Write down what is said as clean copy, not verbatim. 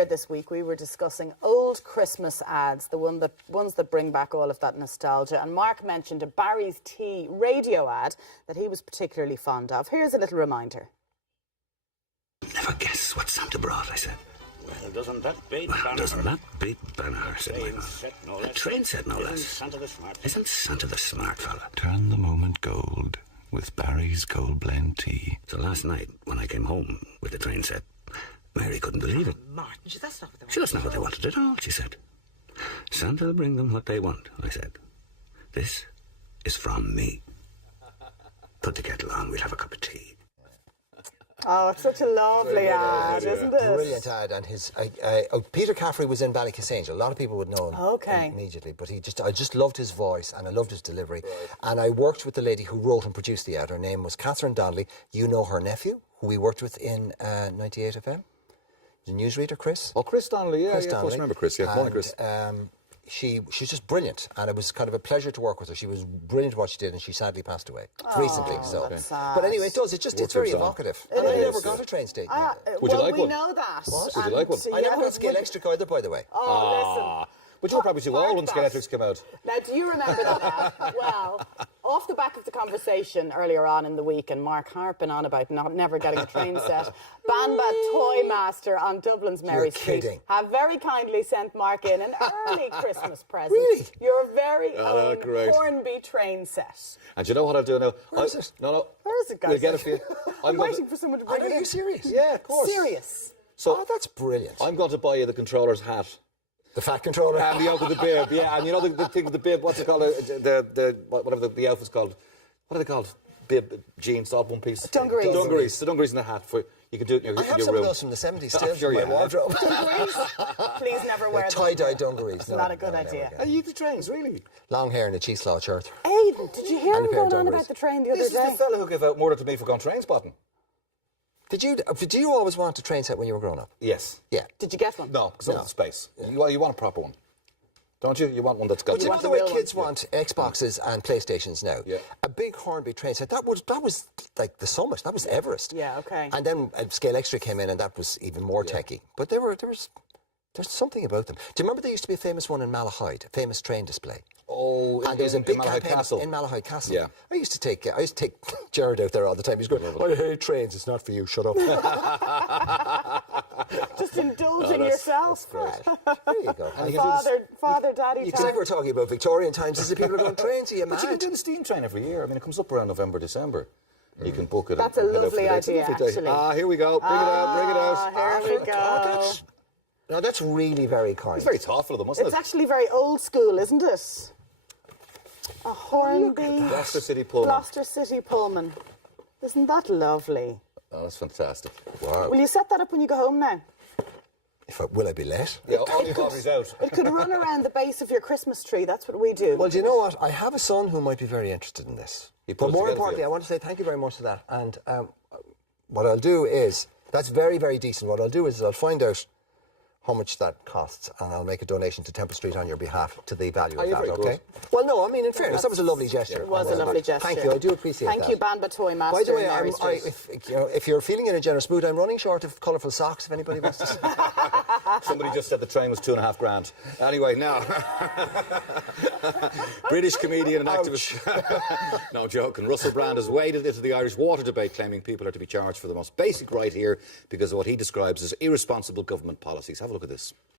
Earlier this week, we were discussing old Christmas ads, the ones that bring back all of that nostalgia. And Mark mentioned a Barry's Tea radio ad that he was particularly fond of. Here's a little reminder. Never guess what Santa brought, I said. Well, doesn't that beat Well, Banner? doesn't that beat Banner, said my mum. No A train set, no less. Santa the smart. Isn't Santa the smart fella? Turn the moment gold with Barry's Gold Blend Tea. So last night, when I came home with the train set, Mary couldn't believe it. Martin, that's not what they want. She doesn't know what they wanted at all, she said. Santa will bring them what they want, I said. This is from me. Put the kettle on, we'll have a cup of tea. Oh, it's such a lovely ad, isn't it? Brilliant ad, and his Peter Caffrey was in Ballycassange. A lot of people would know him immediately, but I just loved his voice and I loved his delivery. Right. And I worked with the lady who wrote and produced the ad. Her name was Catherine Donnelly. You know her nephew, who we worked with in 98 FM. The newsreader, Chris. Oh, Chris Donnelly, yeah, Chris yeah, of course, I remember Chris. Yeah, morning, Chris. She's just brilliant, and it was kind of a pleasure to work with her. She was brilliant at what she did, and she sadly passed away recently. So, but anyway, it's very evocative. And I never got a train station. Would you like one? We know that. What? Would you like one? I never got Scale Electric either, by the way. Oh, listen. But you were probably too old when Scale Electrics came out. Now, do you remember that ad? Well, off the back of the conversation earlier on in the week, and Mark harping on about never getting a train set, Banba Toymaster on Dublin's Mary Street have very kindly sent Mark in an early Christmas present. Really? Your very own great. Hornby train set. And do you know what I'll do now? Where is it? No. Where is it, guys? We'll get it for you. I'm waiting for someone to bring it in. Are you serious? Yeah, of course. Serious. So, that's brilliant. I'm going to buy you the controller's hat. The fat controller. And the yoke of the bib, yeah. And you know the thing with the bib, what's it called? Whatever the outfit's called. What are they called? Bib, jeans, all one piece. Dungarees. Dungarees. The dungarees in the hat. You can do it in your room. I have some of those from the 70s still in my wardrobe. Dungarees? Please never wear them. Tie-dye dungarees. It's not a good idea. Are you the trains, really? Long hair and a cheese-claw shirt. Aidan, did you hear him going on about the train the other This day? is the fella who gave out more to me for going train spotting. Did you always want a train set when you were growing up? Yes. Yeah. Did you get one? No, because of the space. Yeah. You want a proper one. Don't you? You want one that's got... But you know the way kids want Xboxes and PlayStations now? Yeah. A big Hornby train set, that was like the summit. That was Everest. Yeah, okay. And then Scale Extra came in, and that was even more techy. But there's something about them. Do you remember there used to be a famous one in Malahide, a famous train display? Oh, and there was a big Malahide campaign Castle. in Malahide Castle. Yeah. I used to take Jared out there all the time. He's going, I hate trains, it's not for you, shut up. Just indulging yourself. There you go. Father, daddy It's like we're talking about Victorian times. As if people are going trains, are you mad? But you can do the steam train every year. I mean, it comes up around November, December. You can book it. That's a lovely idea, actually. Here we go. Bring it out. Here we go. No, that's really very kind. It's very thoughtful of them, wasn't it? It's actually very old school, isn't it? A Hornby Gloucester City Pullman. Gloucester City Pullman. Isn't that lovely? Oh, that's fantastic. Wow. Will you set that up when you go home now? Will I be late? Yeah, all your batteries out. It could run around the base of your Christmas tree. That's what we do. Well, do you know what? I have a son who might be very interested in this. But more importantly, I want to say thank you very much for that. And what I'll do is, that's very, very decent. What I'll do is I'll find out how much that costs, and I'll make a donation to Temple Street on your behalf to the value of that, okay? Good. Well, no, I mean, in fairness, that was a lovely gesture. It was a lovely gesture. Thank you, I do appreciate that. Thank you, Banba Toymaster. By the way, if you're feeling in a generous mood, I'm running short of colourful socks, if anybody wants to... Somebody just said the train was $2.5 grand. Anyway, now... British comedian and activist... No joking. Russell Brand has waded into the Irish water debate, claiming people are to be charged for the most basic right here because of what he describes as irresponsible government policies. Have a look at this.